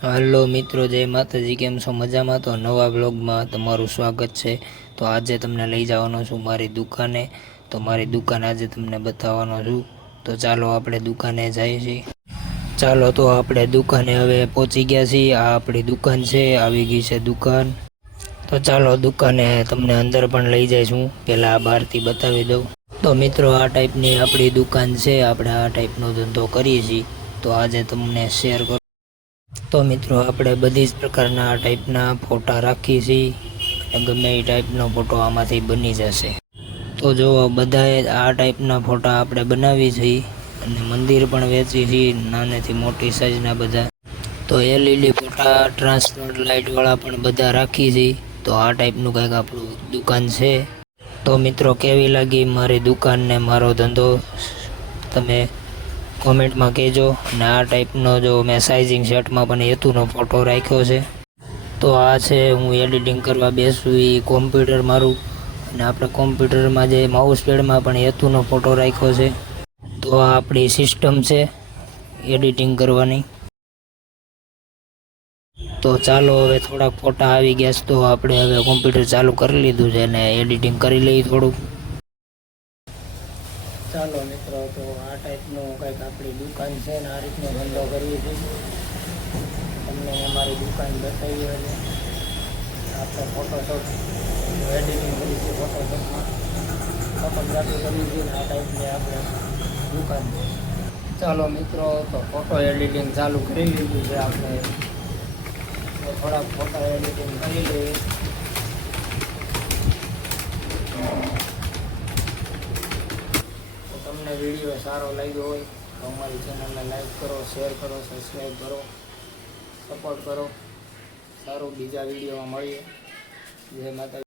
હાલો મિત્રો, જય માતાજી। કેમ છો? મજામાં? તો નવા બ્લોગમાં તમારું સ્વાગત છે। તો આજે તમને લઈ જવાનો છું મારી દુકાને। તો મારી દુકાન આજે તમને બતાવવાનો છું। તો ચાલો આપણે દુકાને જઈએ છીએ। ચાલો તો આપણે દુકાને હવે પહોંચી ગયા છીએ। આ આપણી દુકાન છે, આવી ગઈ છે દુકાન। તો ચાલો દુકાને તમને અંદર પણ લઈ જઈશું। પહેલાં આ બહારથી બતાવી દઉં। તો મિત્રો, આ ટાઈપની આપણી દુકાન છે। આપણે આ ટાઈપનો ધંધો કરીએ છીએ। તો આજે તમને શેર કરો। તો મિત્રો, આપણે બધી જ પ્રકારના આ ટાઈપના ફોટા રાખીએ છીએ અને ગમે એ ટાઈપનો ફોટો આમાંથી બની જશે। તો જો બધાએ આ ટાઈપના ફોટા આપણે બનાવીએ છીએ અને મંદિર પણ વેચીએ છીએ, નાનેથી મોટી સાઈઝના બધા। તો LED ફોટા, ટ્રાન્સપરન્ટ લાઇટવાળા પણ બધા રાખીએ છીએ। તો આ ટાઈપનું કંઈક આપણું દુકાન છે। તો મિત્રો, કેવી લાગી મારી દુકાન ને મારો ધંધો તમે કોમેન્ટમાં કહેજો। અને આ ટાઈપનો જો મેં સાઇઝિંગ સેટમાં પણ હેતુનો ફોટો રાખ્યો છે। તો આ છે હું એડિટિંગ કરવા બેસું એ કોમ્પ્યુટર મારું, અને આપણે કોમ્પ્યુટરમાં જે માઉસ પેડમાં પણ હેતુનો ફોટો રાખ્યો છે। તો આ આપણી સિસ્ટમ છે એડિટિંગ કરવાની। તો ચાલો હવે થોડાક ફોટા આવી ગયા છે, તો આપણે હવે કોમ્પ્યુટર ચાલુ કરી લીધું છે અને એડિટિંગ કરી લઈએ થોડુંક। ચાલો મિત્રો, તો આ ટાઈપનું કંઈક આપણી દુકાન છે ને આ રીતનો ધંધો કરીએ છીએ। તમને અમારી દુકાન બતાવી છે। આપણે ફોટોશોપ એડિટિંગ કરીએ છીએ, ફોટોશોપમાં ફોટોગ્રાફી કરીએ છીએ ને આ ટાઈપની આપણે દુકાન છે। ચાલો મિત્રો, તો ફોટો એડિટિંગ ચાલુ કરી લીધું છે આપણે। તો થોડાક ફોટા એડિટિંગ કરી લઈએ। તમને વિડીયો સારો લાગ્યો હોય તો અમારી ચેનલને લાઈક કરો, શેર કરો, સબસ્ક્રાઈબ કરો, સપોર્ટ કરો। સારું, બીજા વિડીયોમાં મળીએ। જય માતા।